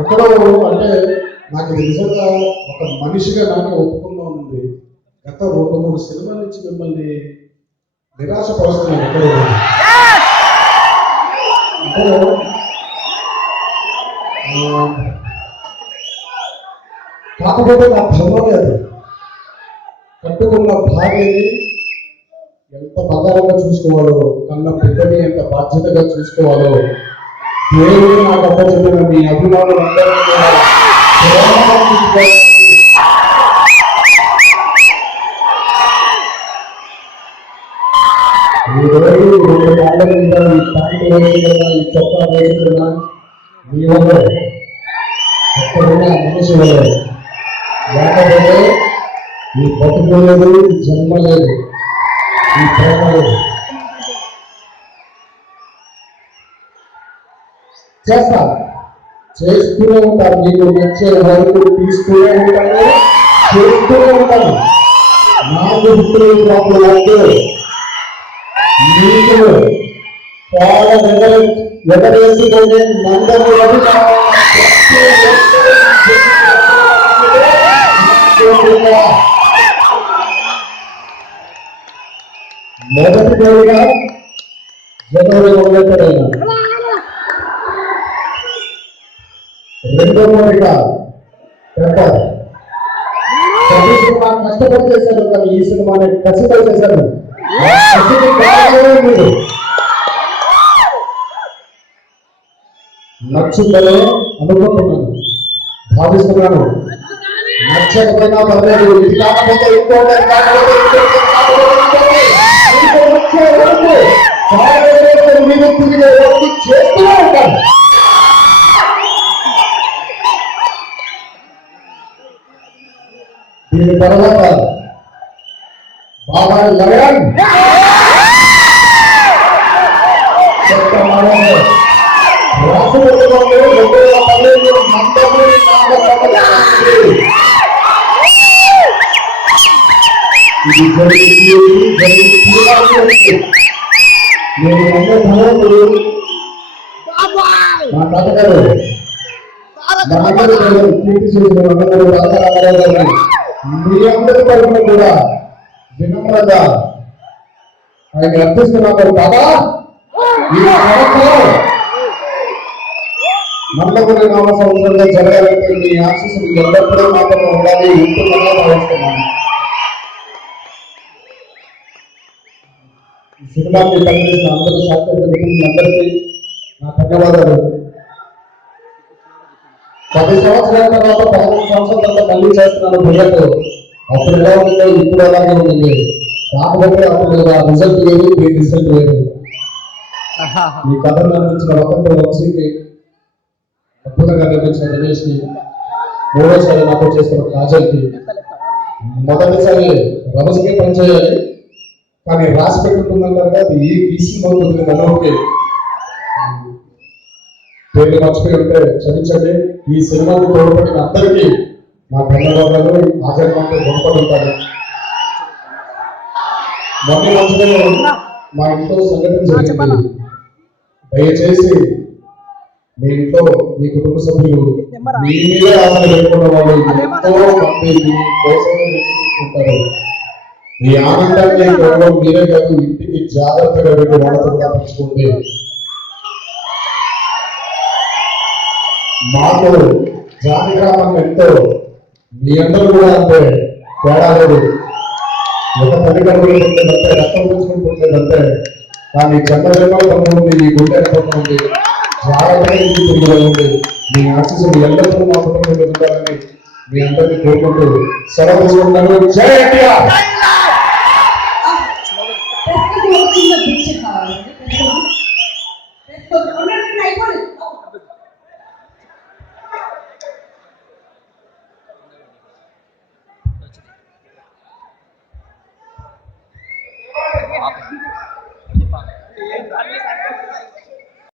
ఎక్కడో అంటే నాకు నిజంగా ఒక మనిషిగా నాకు ఒప్పుకుందాం ఉంది. గత 2-3 సినిమాల నుంచి మిమ్మల్ని నిరాశపరుస్తున్నాను. ఎక్కడో కాకపోతే నా ధర్మం లేదు. కట్టుకున్న భార్యని ఎంత బంగారంగా చూసుకోవాలో, కన్న బిడ్డని ఎంత బాధ్యతగా చూసుకోవాలో దేవుడు నాకు అప్పచెప్పిన మీ అభిమానులందరినీ ఈ చొక్కా వేసుకున్నా మీ వల్లే, ఎక్కడున్నా మనిషి వల్లే. లేకపోతే ఈ బతుకు లేదు, ఈ జన్మ లేదు, ఈ ప్రేమ లేదు. చేస్తా, చేస్తూనే ఉంటాను. మీకు నచ్చే వరకు తీస్తూనే ఉంటాను, చేస్తూనే ఉంటాను. నాకు ఇప్పుడు వద్దు. మీకు ఎగరేసుకొని మందరు మొదటి పేరుగా జనవరి 1 రెండో కోరిక పెప్పర్. కష్టపడి చేశారు, కానీ ఈ సినిమాని ఖచ్చితంగా చేశారు. మీరు నచ్చుతుందని అనుకుంటున్నాను, భావిస్తున్నాను. నచ్చకపోయినా పర్లేదు, ఇది కాకపోతే ఇంకోటి చేస్తూనే ఉంటాను. దీని తర్వాత బాబాయ్ లయన్ మా తాతగారు మీ అందరి తరఫున కూడా వినమ్రంగా ఆయన అర్థిస్తున్నారు. బాబా, ఈ మండపూరి నామ సంవత్సరంగా జరగాలంటే మీ ఆశీస్సులు ఎల్లప్పుడూ మాత్రమే ఉండాలి, ఉంటుందనే భావిస్తున్నాను. ఈ సినిమాకి పనిచేసిన అందరూ అందరికీ నా ధన్యవాదాలు. 10 సంవత్సరాల తర్వాత 15 సంవత్సరాల తర్వాత మళ్ళీ చేస్తున్నాను బుల్లెట్. అప్పుడు ఎలా ఉందో ఇప్పుడు అలాగే ఉంటుంది. కాకపోతే అప్పుడు రిజల్ట్ వేరు, ఈ రిజల్ట్ వేరు. ఈ కథను అందించిన వసంత వంశీకి, అద్భుతంగా నిర్మించిన గణేష్కి, మూడోసారి నాకు చేస్తున్న కాజల్కి, మొదటిసారి రమస్కి పనిచేయాలి కానీ రాసి పెట్టుకుందంటారు. అది ఈ విషయం అవుతుంది మనోకి. పేరు మర్చిపోయి ఉంటే క్షమించండి. ఈ సినిమాకు తోడ్పడిన అందరికీ నా ధన్యవాదాలు. ఆచరణతో గొప్పలు ఉంటారు. మొన్న మధ్యలో మా ఇంట్లో సంఘటన జరిగింది. దయచేసి మీ ఇంట్లో మీ కుటుంబ సభ్యులు మీ మీదే ఆశలు పెట్టుకున్న వాళ్ళు ఎంతో మంది మీ కోసమే తెచ్చుకుంటారు. మీ ఆనందాన్ని కేవలం మీరే కాదు, ఇంటికి జాగ్రత్తగా వెళ్ళి వాళ్ళతో పంపించుకుంటే మాకు జాతిగ్రామం ఎంతో, మీ అందరూ కూడా అంతే, తేడా లేదు. ఒక తల్లిదండ్రులు పుట్టేదంతే, రక్తం పూసుకుని పుట్టేదంతే, కానీ జన్మజన్మ ఉంది, ఈ గుండె ఉంది. జాగ్రత్తగా ఇంటికి తిరిగి వెళ్ళండి. మీ ఆశీస్సులు ఎల్లప్పుడూ మా కుటుంబం ఎదుగుతారని మీ అందరినీ కోరుకుంటూ సెలవు తీసుకుంటున్నాను. జై ఎన్టీఆర్.